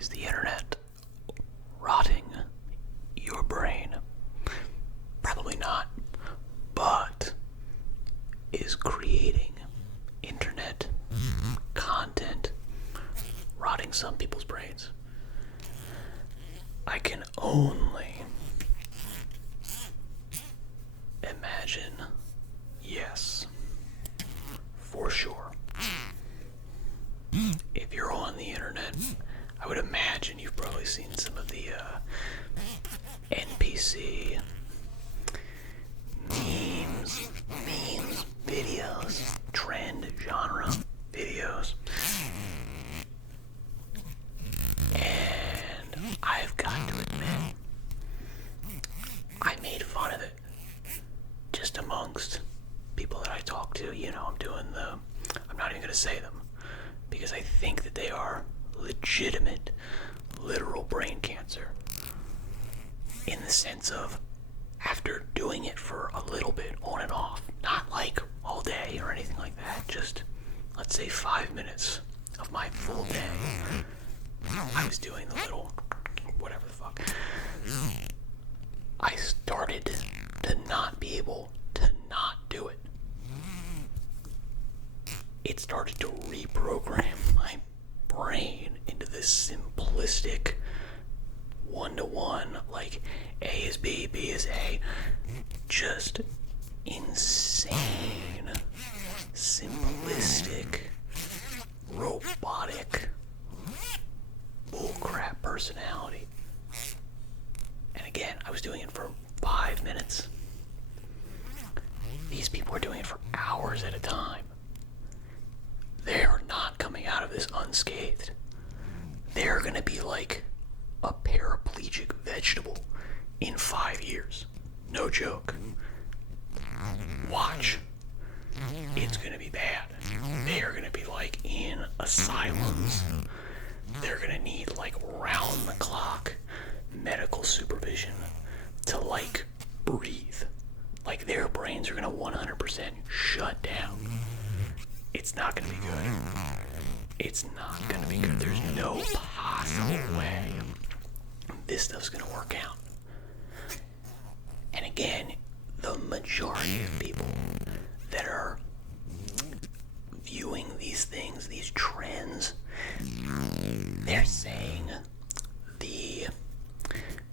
Is the internet rotting your brain? Probably not. But is creating internet content rotting some people's brains? I can only imagine yes, for sure. If you're on the internet, I would imagine you've probably seen some of the NPC memes, videos, trend, genre videos. And I've got to admit, I made fun of it just amongst people that I talk to. I'm not even going to say them because I think that they are legitimate, literal brain cancer. In the sense of after doing it for a little bit on and off, not like all day or anything like that, just let's say 5 minutes of my full day, I was doing the little whatever the fuck. I started to not be able to not do it. It started to reprogram my brain into this simplistic one-to-one, like A is B, B is A, just insane, simplistic, robotic, bullcrap personality. And again, I was doing it for 5 minutes. These people are doing it for hours at a time. They are not coming out of this unscathed. They're gonna be like a paraplegic vegetable in 5 years. No joke. Watch. It's gonna be bad. They are gonna be like in asylums. They're gonna need like round the clock medical supervision to like breathe. Like their brains are gonna 100% shut down. It's not gonna be good. It's not gonna be good. There's no possible way this stuff's gonna work out. And again, the majority of people that are viewing these things, these trends, they're saying the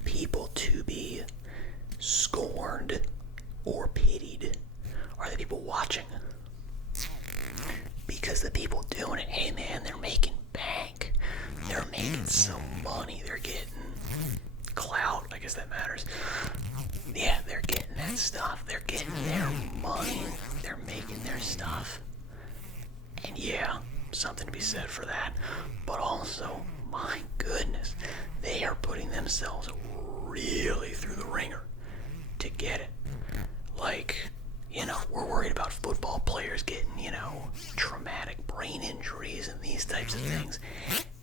people to be scorned or pitied are the people watching. Because the people doing it, hey man, they're making bank. They're making some money. They're getting clout. I guess that matters. Yeah, they're getting that stuff. They're getting their money. They're making their stuff. And yeah, something to be said for that. But also, my goodness, they are putting themselves really through the ringer to get it. Like, we're worried about football players getting, traumatic brain injuries and these types of things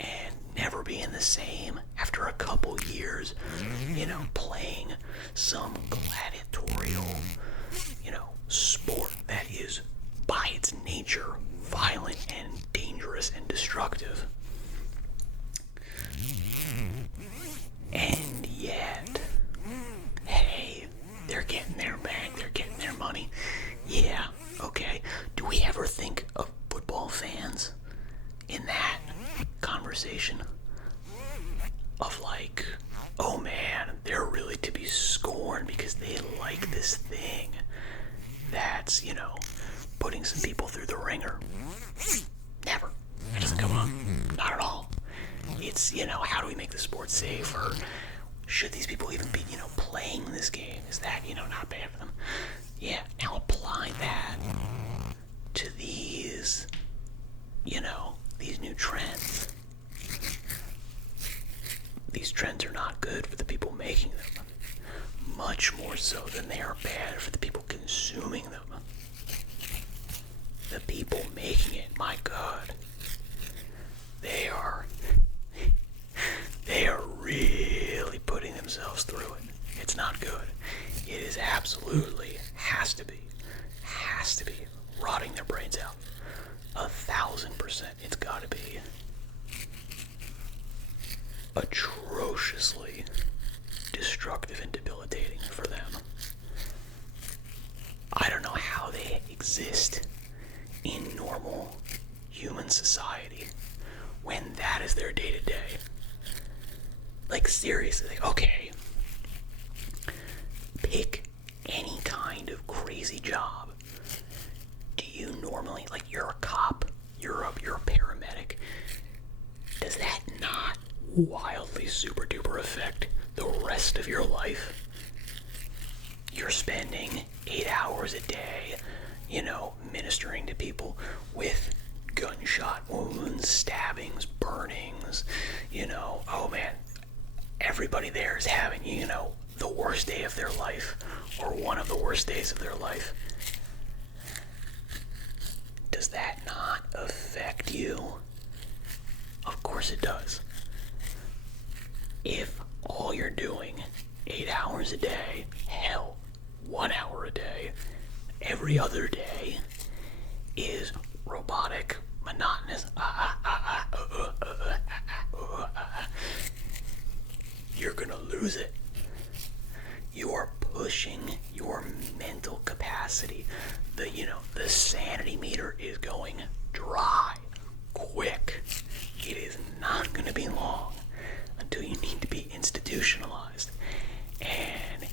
and never being the same after a couple years, playing some gladiatorial, sport that is by its nature violent and dangerous and destructive. And yet, hey, they're getting their bag, they're getting their money. Yeah, okay. Do we ever think of football fans in that conversation? Of like, oh man, they're really to be scorned because they like this thing that's, putting some people through the ringer. Never. It doesn't come up. Not at all. It's, how do we make the sport safe? Or should these people even be, playing this game? Is that, not bad for them? Yeah, now apply that to these, these new trends. These trends are not good for the people making them. Much more so than they are bad for the people consuming them. The people making it, my God, they are really putting themselves through it. It's not good. It is absolutely, has to be rotting their brains out. 1,000%, it's gotta be. atrociously destructive and debilitating for them. I don't know how they exist in normal human society when that is their day-to-day. Like, seriously, okay, pick any kind of crazy job. Do you normally, like, you're a cop, you're a paramedic, does that not wildly super duper affect the rest of your life? You're spending 8 hours a day, ministering to people with gunshot wounds, stabbings, burnings, oh man, everybody there is having, the worst day of their life, or one of the worst days of their life. Does that not affect you? Of course it does. If all you're doing 8 hours a day, hell, 1 hour a day, every other day is robotic, monotonous, you're gonna lose it. You are pushing your mental capacity. The sanity meter is going dry quick. It is not going to be long until you need to be institutionalized. And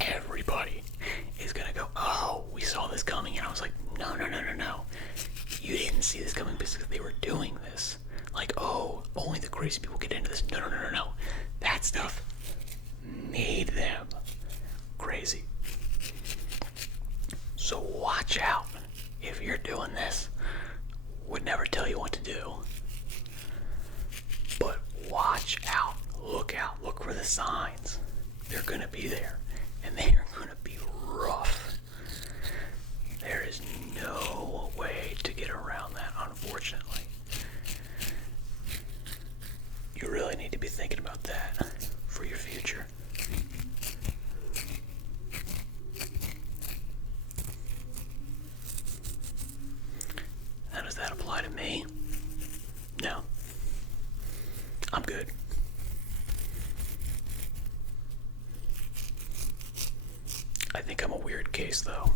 everybody is going to go, oh, we saw this coming. And I was like, no. You didn't see this coming because they were doing this. Like, oh, only the crazy people get into this. No. That stuff made them crazy. So watch out if you're doing this. Would never tell you what to do. But watch out. Look for the signs. They're going to be there. And they are going to be rough. There is no way to get around that, unfortunately. You really need to be thinking about that for your future. How does that apply to me? No. I'm good. I think I'm a weird case, though.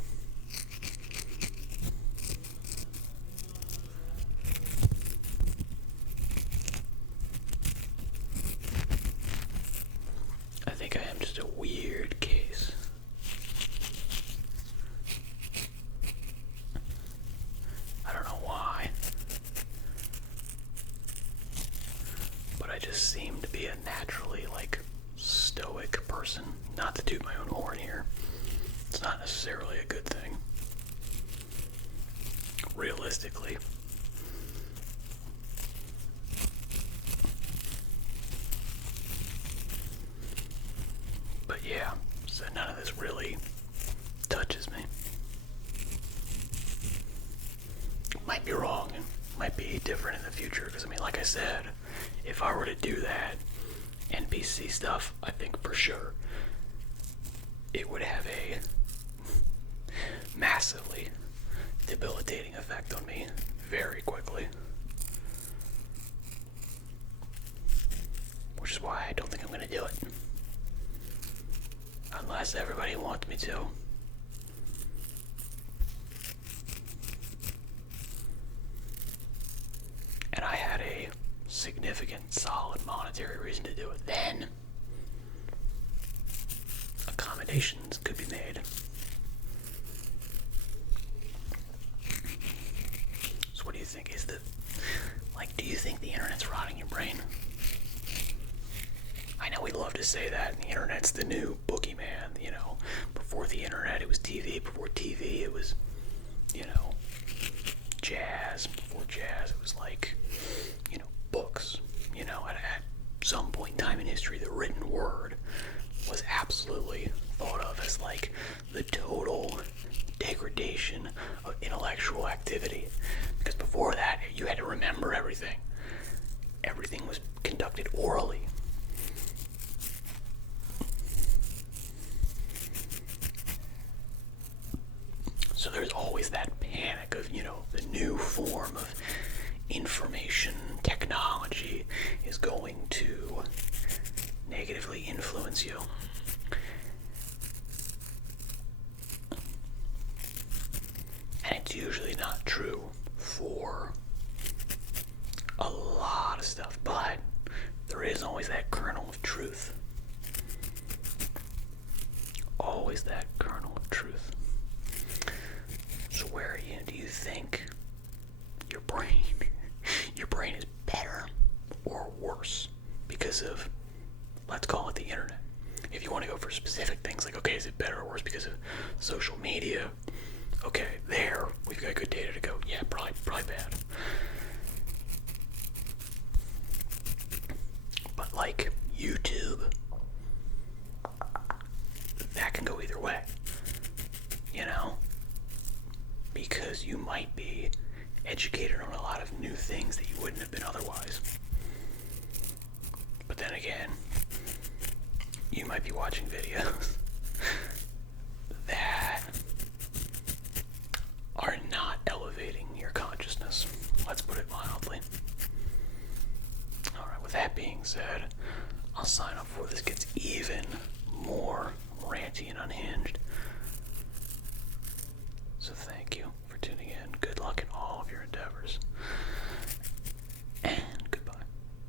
I think I am just a weird case. I don't know why. But I just seem to be a naturally, stoic person. Not to toot my own horn here. It's not necessarily a good thing. Realistically. But yeah, so none of this really touches me. Might be wrong, and might be different in the future, because like I said, if I were to do that NPC stuff, I think for sure it would have a massively debilitating effect on me very quickly. Which is why I don't think I'm going to do it. Unless everybody wants me to. And I had a significant, solid monetary reason to do it. Then accommodations could be made. So what do you think? Do you think the internet's rotting your brain? I know we love to say that the internet's the new boogeyman, Before the internet, it was TV. Before TV, it was, jazz. Before jazz, it was books. At some point in time in history, the written word was absolutely thought of as the total degradation of intellectual activity. Because before that, you had to remember everything. Everything was conducted orally. So there's always that panic of, the new form of information technology is going to negatively influence you. And it's usually not true for a lot of stuff, but there is always that kernel of truth. Always that kernel of truth. So where do you think your brain is better or worse because of, let's call it, the internet? If you want to go for specific things like, okay, is it better or worse because of social media? Okay, there we've got good data to go. Yeah, probably bad. But like YouTube, that can go either way, you know? Because you might be educated on a lot of new things that you wouldn't have been otherwise. But then again, you might be watching videos that are not elevating your consciousness. Let's put it mildly. Alright, with that being said, I'll sign off before this gets even more ranty and unhinged. So thank you for tuning in. Good luck in all of your endeavors.